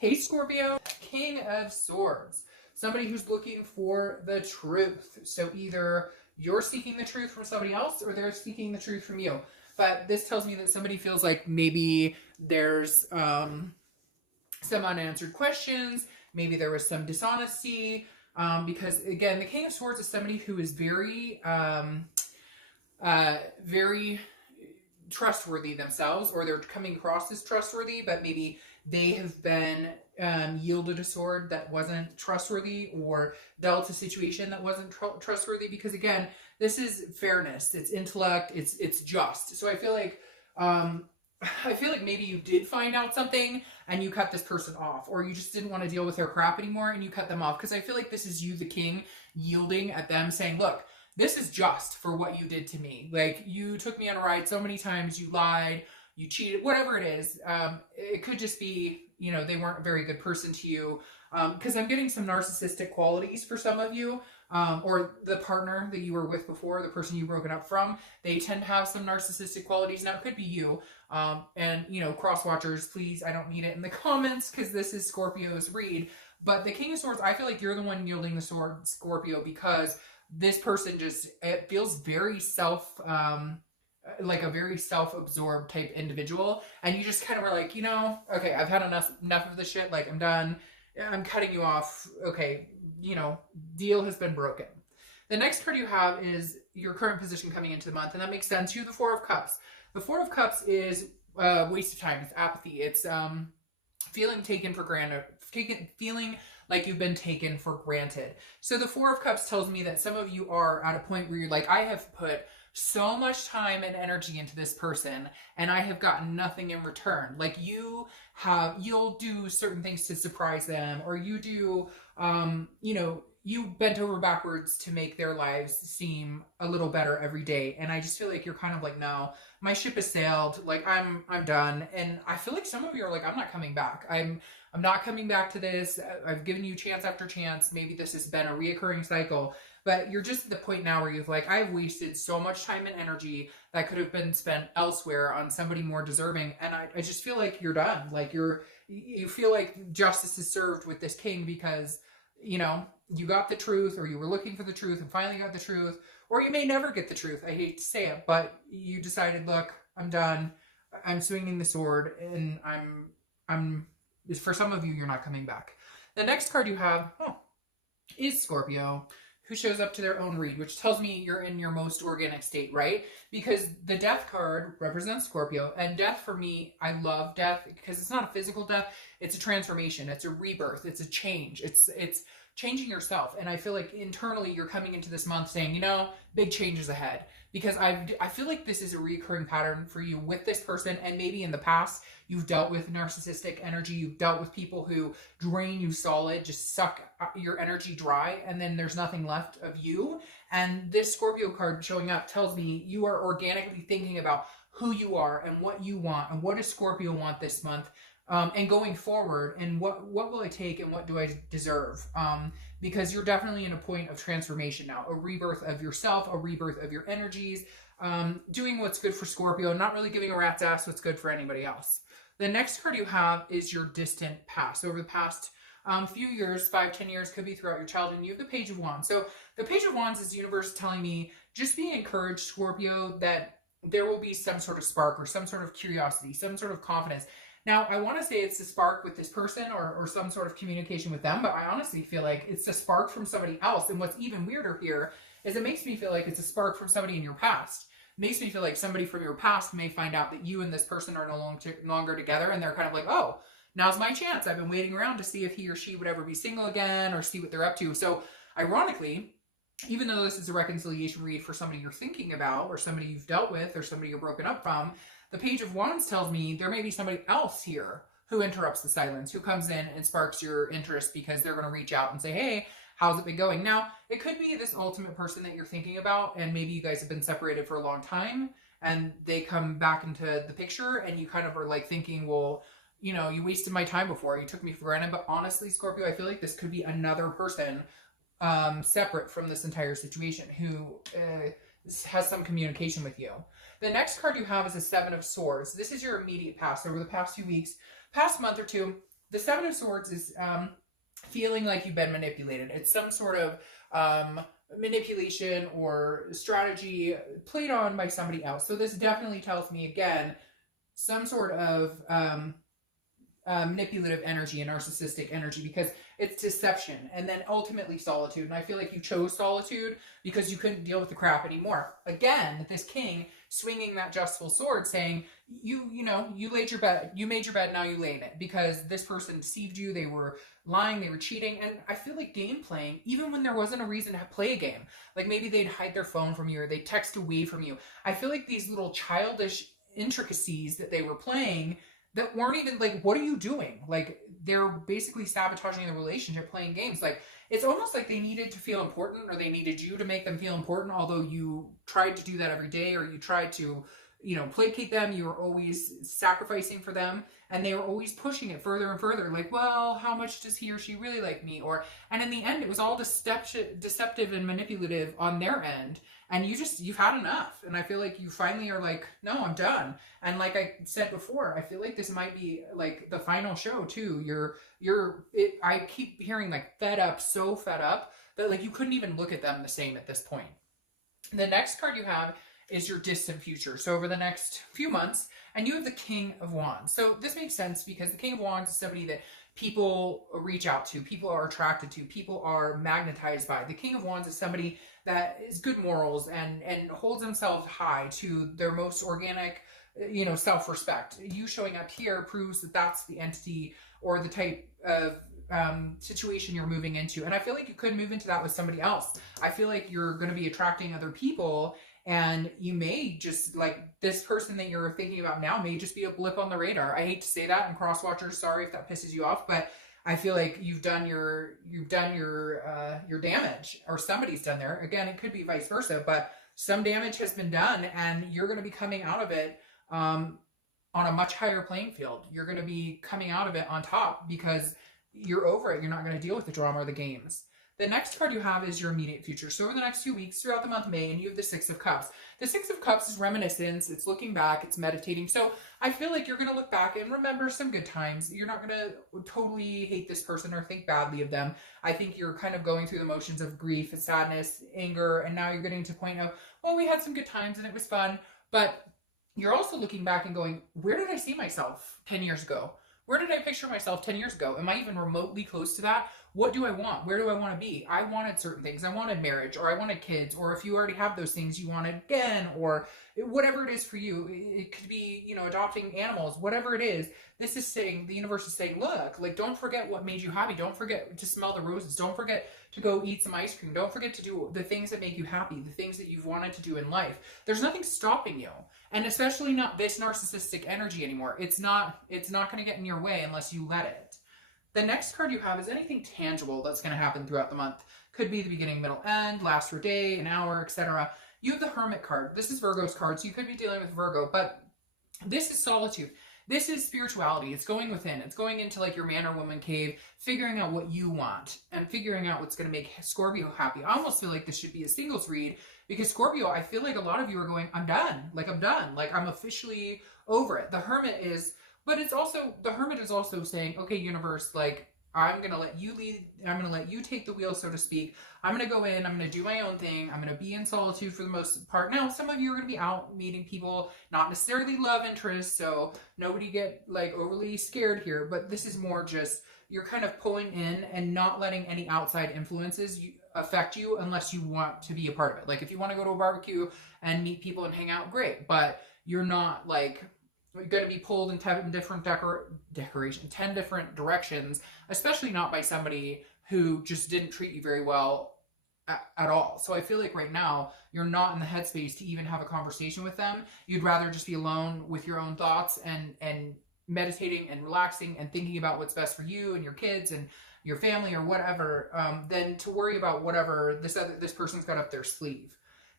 Hey Scorpio, King of Swords. Somebody who's looking for the truth. So either you're seeking the truth from somebody else or they're seeking the truth from you. But this tells me that somebody feels like maybe there's some unanswered questions. Maybe there was some dishonesty. Because again, the King of Swords is somebody who is very trustworthy themselves, or they're coming across as trustworthy, but maybe they have been yielded a sword that wasn't trustworthy, or dealt a situation that wasn't trustworthy. Because again, this is fairness, it's intellect, it's just. So I feel like maybe you did find out something and you cut this person off, or you just didn't want to deal with their crap anymore and you cut them off. Because I feel like this is you, the king, yielding at them, saying, look, this is just for what you did to me. Like, you took me on a ride so many times, you lied, you cheated, whatever it is. It could just be, you know, they weren't a very good person to you. Because I'm getting some narcissistic qualities for some of you. Or the partner that you were with before, the person you broken up from, they tend to have some narcissistic qualities. Now, it could be you. And, you know, cross watchers, please, I don't need it in the comments because this is Scorpio's read. But the King of Swords, I feel like you're the one yielding the sword, Scorpio, because this person just, it feels very like a very self-absorbed type individual. And you just kind of were like, you know, okay, I've had enough of this shit. Like, I'm done. I'm cutting you off. Okay, you know, deal has been broken. The next card you have is your current position coming into the month, and that makes sense. You have the Four of Cups. The Four of Cups is waste of time. It's apathy. It's feeling taken for granted, feeling like you've been taken for granted. So the Four of Cups tells me that some of you are at a point where you're like, I have put so much time and energy into this person and I have gotten nothing in return. Like, you'll do certain things to surprise them, or you do, you know, you bent over backwards to make their lives seem a little better every day. And I just feel like you're kind of like, no, my ship has sailed. Like, I'm done. And I feel like some of you are like, I'm not coming back. I'm not coming back to this. I've given you chance after chance. Maybe this has been a reoccurring cycle, but you're just at the point now where you've like, I've wasted so much time and energy that could have been spent elsewhere on somebody more deserving. And I just feel like you're done. Like, you feel like justice is served with this king because, you know, you got the truth, or you were looking for the truth and finally got the truth, or you may never get the truth. I hate to say it, but you decided, look, I'm done. I'm swinging the sword, and I'm for some of you, you're not coming back. The next card you have is Scorpio, who shows up to their own read, which tells me you're in your most organic state, right? Because the death card represents Scorpio, and death for me, I love death because it's not a physical death, it's a transformation, it's a rebirth, it's a change, it's changing yourself. And I feel like internally you're coming into this month saying, you know, big changes ahead. Because I feel like this is a recurring pattern for you with this person, and maybe in the past you've dealt with narcissistic energy, you've dealt with people who drain you solid, just suck your energy dry, and then there's nothing left of you. And this Scorpio card showing up tells me you are organically thinking about who you are and what you want, and what does Scorpio want this month, and going forward, and what will I take and what do I deserve? Because you're definitely in a point of transformation now, a rebirth of yourself, a rebirth of your energies, doing what's good for Scorpio, not really giving a rat's ass what's good for anybody else. The next card you have is your distant past. Over the past few years, 5-10 years, could be throughout your childhood, you have the Page of Wands. So the Page of Wands is the universe telling me, just be encouraged, Scorpio, that there will be some sort of spark or some sort of curiosity, some sort of confidence. Now, I want to say it's a spark with this person or some sort of communication with them, but I honestly feel like it's a spark from somebody else. And what's even weirder here is it makes me feel like it's a spark from somebody in your past. It makes me feel like somebody from your past may find out that you and this person are no longer together, and they're kind of like, oh, now's my chance. I've been waiting around to see if he or she would ever be single again or see what they're up to. So ironically, even though this is a reconciliation read for somebody you're thinking about or somebody you've dealt with or somebody you're broken up from, the Page of Wands tells me there may be somebody else here who interrupts the silence, who comes in and sparks your interest because they're going to reach out and say, hey, how's it been going? Now, it could be this ultimate person that you're thinking about, and maybe you guys have been separated for a long time, and they come back into the picture, and you kind of are like thinking, well, you know, you wasted my time before, you took me for granted. But honestly, Scorpio, I feel like this could be another person separate from this entire situation who has some communication with you. The next card you have is a Seven of Swords. This is your immediate past. Over the past few weeks, past month or two, the Seven of Swords is feeling like you've been manipulated. It's some sort of manipulation or strategy played on by somebody else. So this definitely tells me, again, some sort of manipulative energy and narcissistic energy, because it's deception and then ultimately solitude. And I feel like you chose solitude because you couldn't deal with the crap anymore. Again, this king swinging that justful sword, saying you made your bed, now you lay in it, because this person deceived you. They were lying, they were cheating. And I feel like game playing, even when there wasn't a reason to play a game, like maybe they'd hide their phone from you or they'd text away from you. I feel like these little childish intricacies that they were playing that weren't even like, what are you doing? Like, they're basically sabotaging the relationship, playing games. Like, it's almost like they needed to feel important, or they needed you to make them feel important, although you tried to do that every day, or you tried to, placate them. You were always sacrificing for them, and they were always pushing it further and further. Like, well, how much does he or she really like me? And in the end, it was all deceptive and manipulative on their end. And you've had enough. And I feel like you finally are like, no, I'm done. And like I said before, I feel like this might be like the final show too. I keep hearing like fed up, so fed up that like you couldn't even look at them the same at this point. The next card you have is your distant future. So over the next few months, and you have the King of Wands. So this makes sense because the King of Wands is somebody that people reach out to, people are attracted to, people are magnetized by. The King of Wands is somebody that is good morals and holds themselves high to their most organic, self-respect. You showing up here proves that that's the entity or the type of situation you're moving into. And I feel like you could move into that with somebody else. I feel like you're going to be attracting other people, and you may just, like, this person that you're thinking about now may just be a blip on the radar. I hate to say that, and cross watchers, sorry if that pisses you off, but I feel like you've done your damage, or somebody's done there. Again, it could be vice versa, but some damage has been done, and you're going to be coming out of it on a much higher playing field. You're going to be coming out of it on top because you're over it. You're not going to deal with the drama or the games. The next card you have is your immediate future. So over the next few weeks throughout the month of May, and you have the Six of Cups. The Six of Cups is reminiscence. It's looking back. It's meditating. So I feel like you're going to look back and remember some good times. You're not going to totally hate this person or think badly of them. I think you're kind of going through the motions of grief, sadness, anger, and now you're getting to the point of, well, we had some good times and it was fun. But you're also looking back and going, where did I see myself 10 years ago? Where did I picture myself 10 years ago? Am I even remotely close to that? What do I want? Where do I want to be? I wanted certain things. I wanted marriage, or I wanted kids, or if you already have those things, you wanted again, or whatever it is for you. It could be, adopting animals, whatever it is. This is saying, the universe is saying, look, like, don't forget what made you happy. Don't forget to smell the roses. Don't forget to go eat some ice cream. Don't forget to do the things that make you happy, the things that you've wanted to do in life. There's nothing stopping you. And especially not this narcissistic energy anymore. It's not going to get in your way unless you let it. The next card you have is anything tangible that's going to happen throughout the month. Could be the beginning, middle, end, last for a day, an hour, etc. You have the Hermit card. This is Virgo's card, so you could be dealing with Virgo, but this is solitude. This is spirituality. It's going within. It's going into like your man or woman cave, figuring out what you want and figuring out what's going to make Scorpio happy. I almost feel like this should be a singles read because Scorpio, I feel like a lot of you are going, I'm done. Like, I'm done. Like, I'm officially over it. The Hermit is, but it's also, the Hermit is also saying, okay, universe, like, I'm going to let you lead. I'm going to let you take the wheel, so to speak. I'm going to go in. I'm going to do my own thing. I'm going to be in solitude for the most part. Now, some of you are going to be out meeting people, not necessarily love interests, so nobody get like overly scared here. But this is more just, you're kind of pulling in and not letting any outside influences affect you unless you want to be a part of it. Like, if you want to go to a barbecue and meet people and hang out, great. But you're not like going to be pulled in 10 different 10 different directions, especially not by somebody who just didn't treat you very well at all. So I feel like right now you're not in the headspace to even have a conversation with them. You'd rather just be alone with your own thoughts and meditating and relaxing and thinking about what's best for you and your kids and your family or whatever, than to worry about whatever this person's got up their sleeve.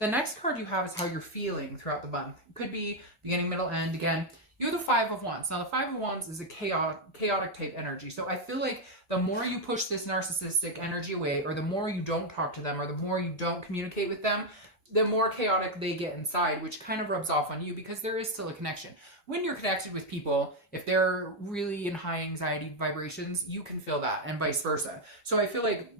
The next card you have is how you're feeling throughout the month. It could be beginning, middle, end. Again, you have the Five of Wands. Now, the Five of Wands is a chaotic type energy. So I feel like the more you push this narcissistic energy away, or the more you don't talk to them, or the more you don't communicate with them, the more chaotic they get inside, which kind of rubs off on you because there is still a connection. When you're connected with people, if they're really in high anxiety vibrations, you can feel that, and vice versa. So I feel like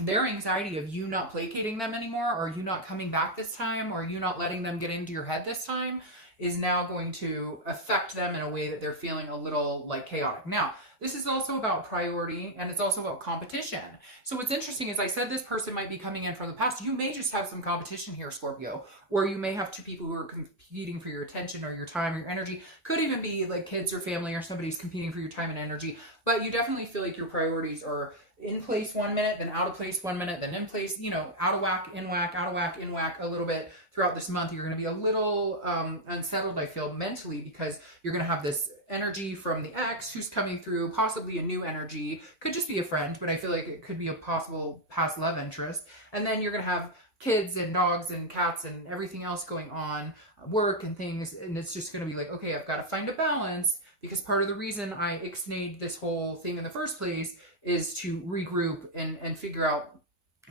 their anxiety of you not placating them anymore, or you not coming back this time, or you not letting them get into your head this time, is now going to affect them in a way that they're feeling a little like chaotic. Now, this is also about priority, and it's also about competition. So what's interesting is I said this person might be coming in from the past. You may just have some competition here, Scorpio, or you may have two people who are competing for your attention or your time or your energy. Could even be like kids or family, or somebody's competing for your time and energy. But you definitely feel like your priorities are in place 1 minute, then out of place 1 minute, then in place, you know, out of whack, in whack, out of whack, in whack a little bit throughout this month. You're going to be a little unsettled, I feel, mentally, because you're going to have this energy from the ex who's coming through, possibly a new energy, could just be a friend, but I feel like it could be a possible past love interest. And then you're going to have kids and dogs and cats and everything else going on, work and things, and it's just going to be like, okay, I've got to find a balance, because part of the reason I ixnayed this whole thing in the first place is to regroup and figure out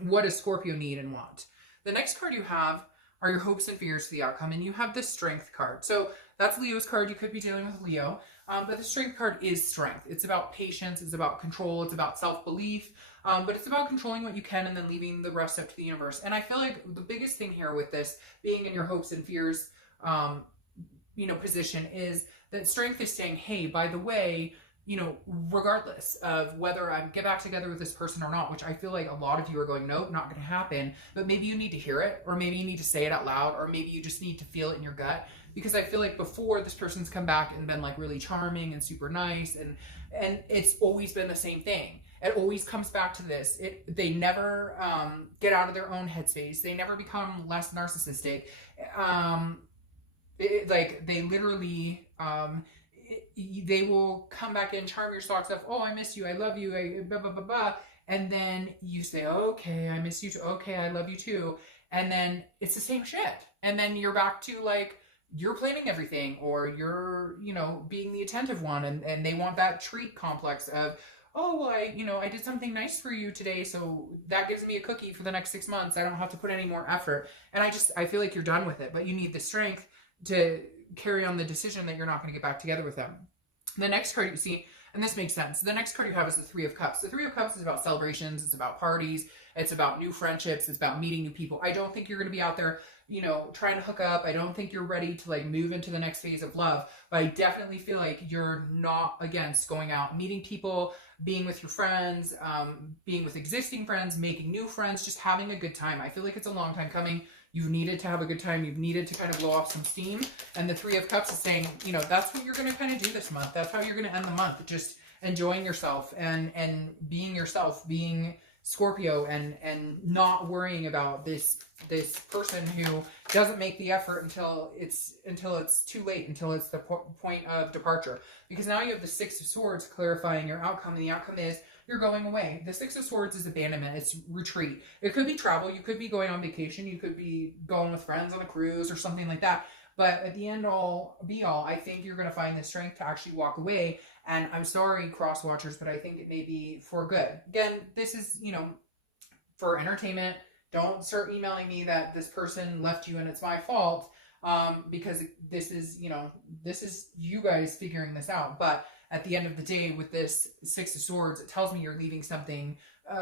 what does Scorpio need and want. The next card you have are your hopes and fears for the outcome, and you have the Strength card. So that's Leo's card. You could be dealing with Leo, but the Strength card is strength. It's about patience. It's about control. It's about self-belief, but it's about controlling what you can and then leaving the rest up to the universe. And I feel like the biggest thing here with this being in your hopes and fears, you know, position is that Strength is saying, hey, by the way, you know, regardless of whether I get back together with this person or not, which I feel like a lot of you are going, nope, not going to happen. But maybe you need to hear it, or maybe you need to say it out loud, or maybe you just need to feel it in your gut. Because I feel like before, this person's come back and been like really charming and super nice, and it's always been the same thing. It always comes back to this. They never get out of their own headspace. They never become less narcissistic. Like they literally, they will come back and charm your socks off. Oh, I miss you. I love you. Blah, blah, blah, blah. And then you say, okay, I miss you too. Okay, I love you too. And then it's the same shit. And then you're back to like, you're planning everything, or you're, you know, being the attentive one. And they want that treat complex of, oh, well, I did something nice for you today, so that gives me a cookie for the next 6 months. I don't have to put any more effort. And I feel like you're done with it, but you need the strength to carry on the decision that you're not going to get back together with them. The next card you see, and this makes sense, the next card you have is the Three of Cups. The Three of Cups is about celebrations, it's about parties, it's about new friendships, it's about meeting new people. I don't think you're going to be out there, you know, trying to hook up. I don't think you're ready to like move into the next phase of love, but I definitely feel like you're not against going out, meeting people, being with your friends, being with existing friends, making new friends, just having a good time. I feel like it's a long time coming. You've needed to have a good time. You've needed to kind of blow off some steam. And the Three of Cups is saying, you know, that's what you're going to kind of do this month. That's how you're going to end the month. Just enjoying yourself and being yourself, being Scorpio, and not worrying about this person who doesn't make the effort until it's too late, until it's the point of departure. Because now you have the Six of Swords clarifying your outcome, and the outcome is you're going away. The Six of Swords is abandonment. It's retreat. It could be travel. You could be going on vacation. You could be going with friends on a cruise or something like that. But at the end all be all, I think you're going to find the strength to actually walk away. And I'm sorry, cross watchers, but I think it may be for good. Again, this is, you know, for entertainment. Don't start emailing me that this person left you and it's my fault, because this is, you know, this is you guys figuring this out. But at the end of the day, with this Six of Swords, it tells me you're leaving something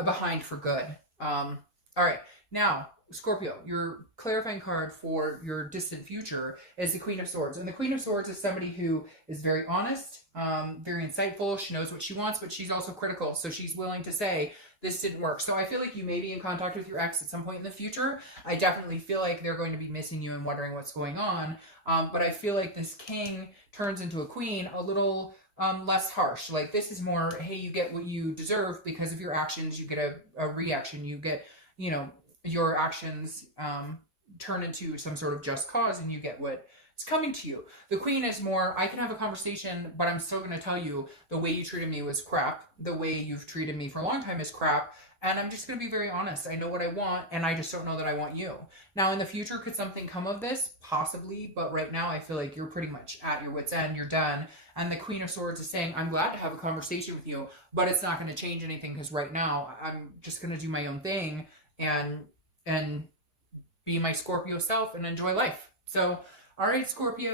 behind for good. All right. Now, Scorpio, your clarifying card for your distant future is the Queen of Swords. And the Queen of Swords is somebody who is very honest, very insightful. She knows what she wants, but she's also critical. So she's willing to say, this didn't work. So I feel like you may be in contact with your ex at some point in the future. I definitely feel like they're going to be missing you and wondering what's going on. But I feel like this king turns into a queen a little less harsh. Like this is more, hey, you get what you deserve because of your actions. You get a reaction. You get, you know, your actions turn into some sort of just cause, and you get what is coming to you. The queen is more, I can have a conversation, but I'm still going to tell you the way you treated me was crap. The way you've treated me for a long time is crap. And I'm just going to be very honest. I know what I want, and I just don't know that I want you. Now, in the future, could something come of this? Possibly. But right now, I feel like you're pretty much at your wit's end. You're done. And the Queen of Swords is saying, I'm glad to have a conversation with you, but it's not going to change anything because right now, I'm just going to do my own thing and be my Scorpio self and enjoy life. So, all right, Scorpio.